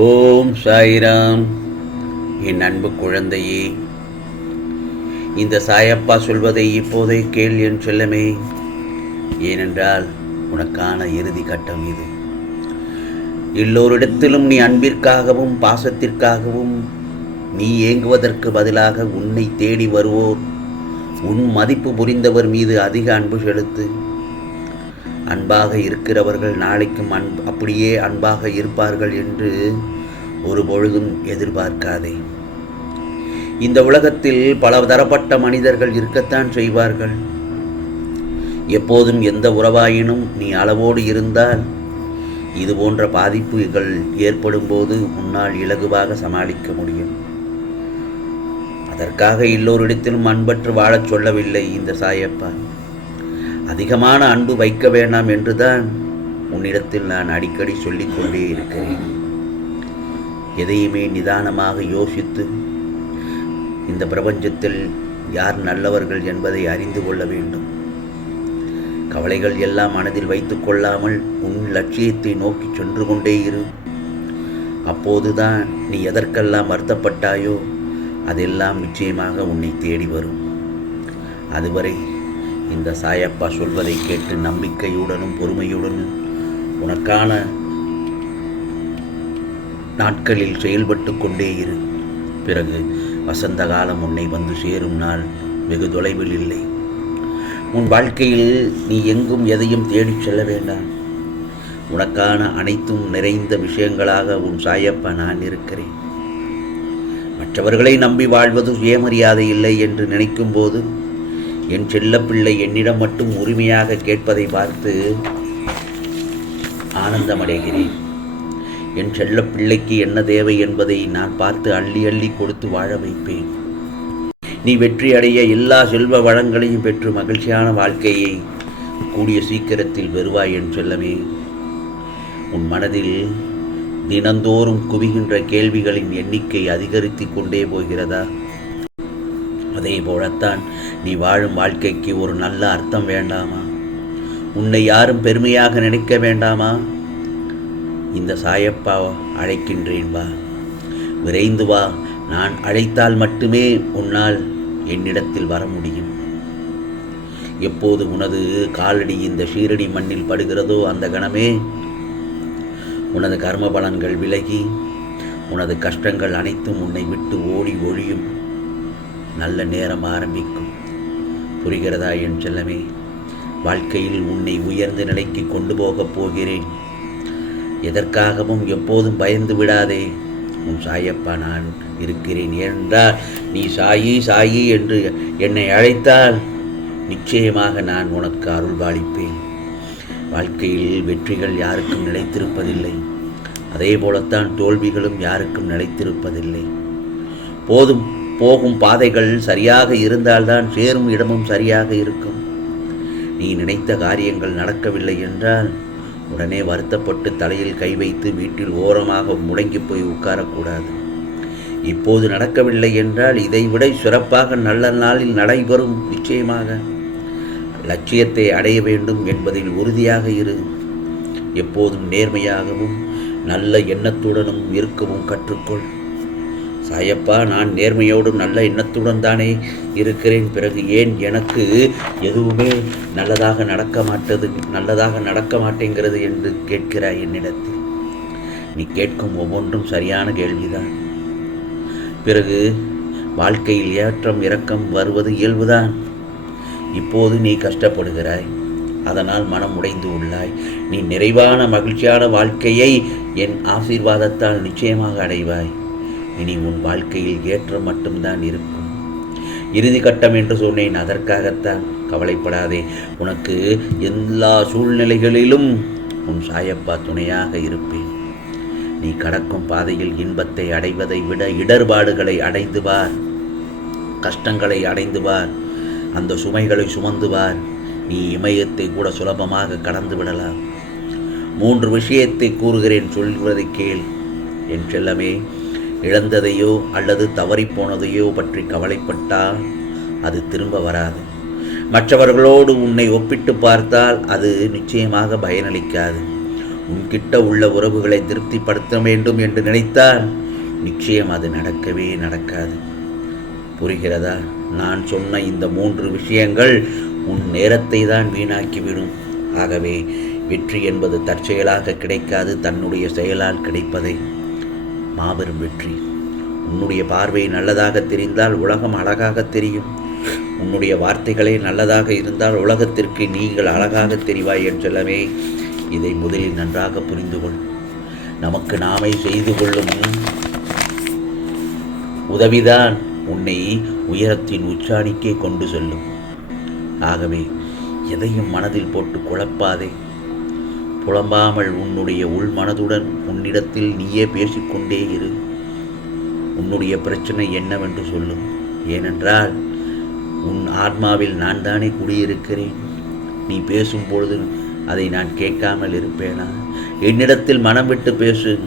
ஓம் சாய்ராம். என் அன்பு குழந்தையே இந்த சாயப்பா சொல்வதை இப்போதே கேள் என் செல்லமே. ஏனென்றால் உனக்கான இறுதி கட்டம் இது. எல்லோரிடத்திலும் நீ அன்பிற்காகவும் பாசத்திற்காகவும் நீ ஏங்குவதற்கு பதிலாக உன்னை தேடி வருவோர் உன் மதிப்பு புரிந்தவர் மீது அதிக அன்பு செலுத்து. அன்பாக இருக்கிறவர்கள் நாளைக்கும் அன் அப்படியே அன்பாக இருப்பார்கள் என்று ஒரு பொழுதும் எதிர்பார்க்காதே. இந்த உலகத்தில் பல தரப்பட்ட மனிதர்கள் இருக்கத்தான் செய்வார்கள். எப்போதும் எந்த உறவாயினும் நீ அளவோடு இருந்தால் இது போன்ற பாதிப்புகள் ஏற்படும் போது உன்னால் இலகுவாக சமாளிக்க முடியும். அதற்காக எல்லோரிடத்திலும் அன்பற்று வாழச் சொல்லவில்லை இந்த சாயப்பா. அதிகமான அன்பு வைக்க வேண்டாம் என்றுதான் உன்னிடத்தில் நான் அடிக்கடி சொல்லிக்கொண்டே இருக்கிறேன். எதையுமே நிதானமாக யோசித்து இந்த பிரபஞ்சத்தில் யார் நல்லவர்கள் என்பதை அறிந்து கொள்ள வேண்டும். கவலைகள் எல்லாம் மனதில் வைத்துக் கொள்ளாமல் உன் லட்சியத்தை நோக்கி சென்று கொண்டே இரு. அப்போதுதான் நீ எதற்கெல்லாம் வருத்தப்பட்டாயோ அதெல்லாம் நிச்சயமாக உன்னை தேடி வரும். அதுவரை இந்த சாயப்பா சொல்வதை கேட்டு நம்பிக்கையுடனும் பொறுமையுடனும் உனக்கான நாட்களில் செயல்பட்டு கொண்டே இரு. பிறகு வசந்த காலம் உன்னை வந்து சேரும் நாள் வெகு தொலைவில் இல்லை. உன் வாழ்க்கையில் நீ எங்கும் எதையும் தேடிச் செல்ல வேண்டாம். உனக்கான அனைத்தும் நிறைந்த விஷயங்களாக உன் சாயப்பா நான் இருக்கிறேன். மற்றவர்களை நம்பி வாழ்வது சுயமரியாதை இல்லை என்று நினைக்கும் போது என் செல்லப்பிள்ளை என்னிடம் மட்டும் உரிமையாக கேட்பதை பார்த்து ஆனந்தமடைகிறேன். என் செல்ல பிள்ளைக்கு என்ன தேவை என்பதை நான் பார்த்து அள்ளி அள்ளி கொடுத்து வாழ வைப்பேன். நீ வெற்றி அடைய எல்லா செல்வ வளங்களையும் பெற்று மகிழ்ச்சியான வாழ்க்கையை கூடிய சீக்கிரத்தில் வருவாய் என் செல்லமே. உன் மனதில் தினந்தோறும் குவிகின்ற கேள்விகளின் எண்ணிக்கை அதிகரித்து கொண்டே போகிறதா? அதே போலத்தான் நீ வாழும் வாழ்க்கைக்கு ஒரு நல்ல அர்த்தம் வேண்டாமா? உன்னை யாரும் பெருமையாக நினைக்க வேண்டாமா? இந்த சாயப்பா அழைக்கின்றேன் வா. விரைந்து வா. நான் அழைத்தால் மட்டுமே உன்னால் என்னிடத்தில் வர முடியும். எப்போது உனது காலடி இந்த ஷீரடி மண்ணில் படுகிறதோ அந்த கணமே உனது கர்ம பலன்கள் விலகி உனது கஷ்டங்கள் அனைத்தும் உன்னை விட்டு ஓடி ஒழியும். நல்ல நேரம் ஆரம்பிக்கும். புரிகிறதா என் செல்லமே? வாழ்க்கையில் உன்னை உயர்ந்த நிலைக்கு கொண்டு போகப் போகிறேன். எதற்காகவும் எப்போதும் பயந்து விடாதே. உன் சாயப்பா நான் இருக்கிறேன். என்றால் நீ சாயி சாயி என்று என்னை அழைத்தால் நிச்சயமாக நான் உனக்கு அருள்பாலிப்பேன் வாழ்க்கையில் வெற்றிகள் யாருக்கும் நிலைத்திருப்பதில்லை. அதே போலத்தான் தோல்விகளும் யாருக்கும் நிலைத்திருப்பதில்லை. போதும். போகும் பாதைகள் சரியாக இருந்தால்தான் சேரும் இடமும் சரியாக இருக்கும். நீ நினைத்த காரியங்கள் நடக்கவில்லை என்றால் உடனே வருத்தப்பட்டு தலையில் கை வைத்து வீட்டில் ஓரமாக முடங்கி போய் உட்காரக்கூடாது. இப்போது நடக்கவில்லை என்றால் இதைவிட சிறப்பாக நல்ல நாளில் நடைபெறும் நிச்சயமாக. லட்சியத்தை அடைய வேண்டும் என்பதில் உறுதியாக இரு. எப்போதும் நேர்மையாகவும் நல்ல எண்ணத்துடனும் இருக்கவும் கற்றுக்கொள். சாயப்பா நான் நேர்மையோடும் நல்ல எண்ணத்துடன் தானே இருக்கிறேன். பிறகு ஏன் எனக்கு எதுவுமே நல்லதாக நடக்க மாட்டது நல்லதாக நடக்க மாட்டேங்கிறது என்று கேட்கிறாய் என்னிடத்தில்? நீ கேட்கும் ஒவ்வொன்றும் சரியான கேள்விதான். பிறகு வாழ்க்கையில் ஏற்றம் இரக்கம் வருவது இயல்புதான். இப்போது நீ கஷ்டப்படுகிறாய். அதனால் மனம் உடைந்து உள்ளாய். நீ நிறைவான மகிழ்ச்சியான வாழ்க்கையை என் ஆசீர்வாதத்தால் நிச்சயமாக அடைவாய். இனி உன் வாழ்க்கையில் ஏற்றம் மட்டும்தான் இருக்கும். இறுதி கட்டம் என்று சொன்னேன் அதற்காகத்தான் கவலைப்படாதே. உனக்கு எல்லா சூழ்நிலைகளிலும் உன் சாயப்பா துணையாக இருப்பேன். நீ கடக்கும் பாதையில் இன்பத்தை அடைவதை விட இடர்பாடுகளை அடைந்து வார். கஷ்டங்களை அடைந்து வார். அந்த சுமைகளை சுமந்து வார். நீ இமயத்தை கூட சுலபமாக கடந்து விடலாம். மூன்று விஷயத்தை கூறுகிறேன் சொல்வதை கேள். என் செல்லமே இழந்ததையோ அல்லது தவறிப்போனதையோ பற்றி கவலைப்பட்டால் அது திரும்ப வராது. மற்றவர்களோடு உன்னை ஒப்பிட்டு பார்த்தால் அது நிச்சயமாக பயனளிக்காது. உன்கிட்ட உள்ள உறவுகளை திருப்திப்படுத்த வேண்டும் என்று நினைத்தால் நிச்சயம் அது நடக்கவே நடக்காது. புரிகிறதா? நான் சொன்ன இந்த மூன்று விஷயங்கள் உன் நேரத்தை தான் வீணாக்கிவிடும். ஆகவே வெற்றி என்பது தற்செயலாக கிடைக்காது தன்னுடைய செயலால் கிடைப்பதை. மாபெரும் வெற்றி. உன்னுடைய பார்வை நல்லதாக தெரிந்தால் உலகம் அழகாக தெரியும். உன்னுடைய வார்த்தைகளே நல்லதாக இருந்தால் உலகத்திற்கு நீங்கள் அழகாக தெரிவாய் என்றெல்லாமே இதை முதலில் நன்றாக புரிந்து கொள் நமக்கு நாமே செய்து கொள்ளும் உதவிதான் உன்னை உயரத்தின் உச்சாணிக்கே கொண்டு செல்லும். ஆகவே எதையும் மனதில் போட்டு குழப்பாதே. புலம்பாமல் உன்னுடைய உள் மனதுடன் உன்னிடத்தில் நீயே பேசிக்கொண்டே இரு. உன்னுடைய பிரச்சனை என்னவென்று சொல்லும் ஏனென்றால் உன் ஆத்மாவில் நான் தானே குடியிருக்கிறேன். நீ பேசும்பொழுது அதை நான் கேட்காமல் இருப்பேனா? என்னிடத்தில் மனம் விட்டு பேசு.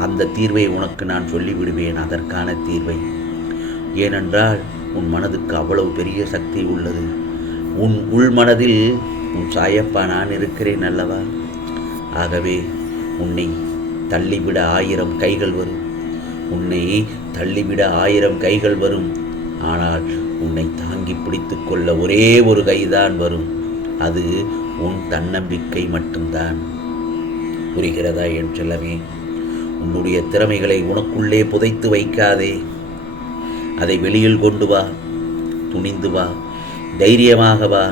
அந்த தீர்வை உனக்கு நான் சொல்லிவிடுவேன். அதற்கான தீர்வை. ஏனென்றால் உன் மனதுக்கு அவ்வளவு பெரிய சக்தி உள்ளது. உன் உள் மனதில் உன் சாயப்பா நான் இருக்கிறேன் அல்லவா? ஆகவே உன்னை தள்ளிவிட ஆயிரம் கைகள் வரும். உன்னை தள்ளிவிட ஆயிரம் கைகள் வரும். ஆனால் உன்னை தாங்கி பிடித்து கொள்ள ஒரே ஒரு கைதான் வரும். அது உன் தன்னம்பிக்கை மட்டும்தான். புரிகிறதா என் செல்லமே? உன்னுடைய திறமைகளை உனக்குள்ளே புதைத்து வைக்காதே. அதை வெளியில் கொண்டு வா துணிந்து வா தைரியமாக வா.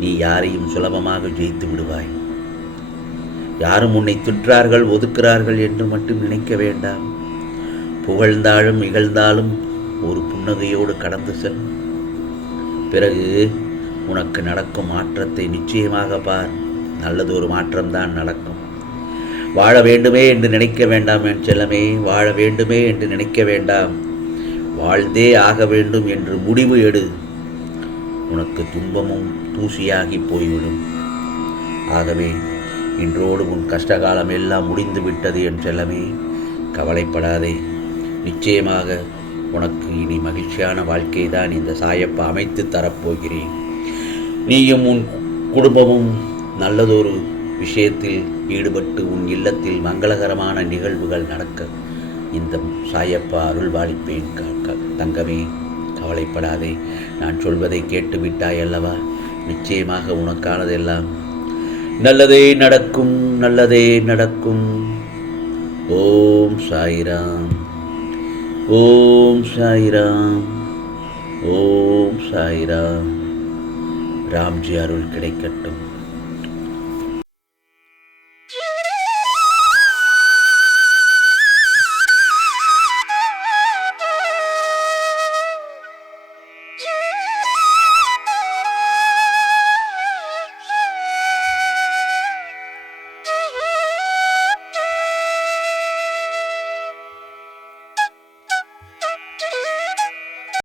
நீ யாரையும் சுலபமாக ஜெயித்து விடுவாய். யாரும் உன்னை துற்றார்கள் ஒதுக்கிறார்கள் என்று மட்டும் நினைக்க வேண்டாம். புகழ்ந்தாலும் இகழ்ந்தாலும் ஒரு புன்னகையோடு கடந்து செல். பிறகு உனக்கு நடக்கும் மாற்றத்தை நிச்சயமாக பார். நல்லது ஒரு மாற்றம்தான் நடக்கும். வாழ வேண்டுமே என்று நினைக்க வேண்டாம் என் செல்லமே. வாழ வேண்டுமே என்று நினைக்க வேண்டாம். வாழ்ந்தே ஆக வேண்டும் என்று முடிவு எடு. உனக்கு துன்பமும் தூசியாகி போய்விடும். ஆகவே இன்றோடு உன் கஷ்டகாலம் எல்லாம் முடிந்து விட்டது என் செல்லமே கவலைப்படாதே. நிச்சயமாக உனக்கு இனி மகிழ்ச்சியான வாழ்க்கை தான் இந்த சாயப்பா அமைத்து தரப்போகிறேன். நீயும் உன் குடும்பமும் நல்லதொரு விஷயத்தில் ஈடுபட்டு உன் இல்லத்தில் மங்களகரமான நிகழ்வுகள் நடக்க இந்த சாயப்பா அருள்வாளிப்பேன். க- தங்கவே தங்கமே. கவலைப்படாதே. நான் சொல்வதை கேட்டு விட்டாய் அல்லவா நிச்சயமாக உனக்கானதெல்லாம். நல்லதே நடக்கும் நல்லதே நடக்கும். ஓம் சாய்ராம். ஓம் சாய்ராம். ஓம் சாய்ராம். ராம்ஜி அருள் கிடைக்கட்டும்.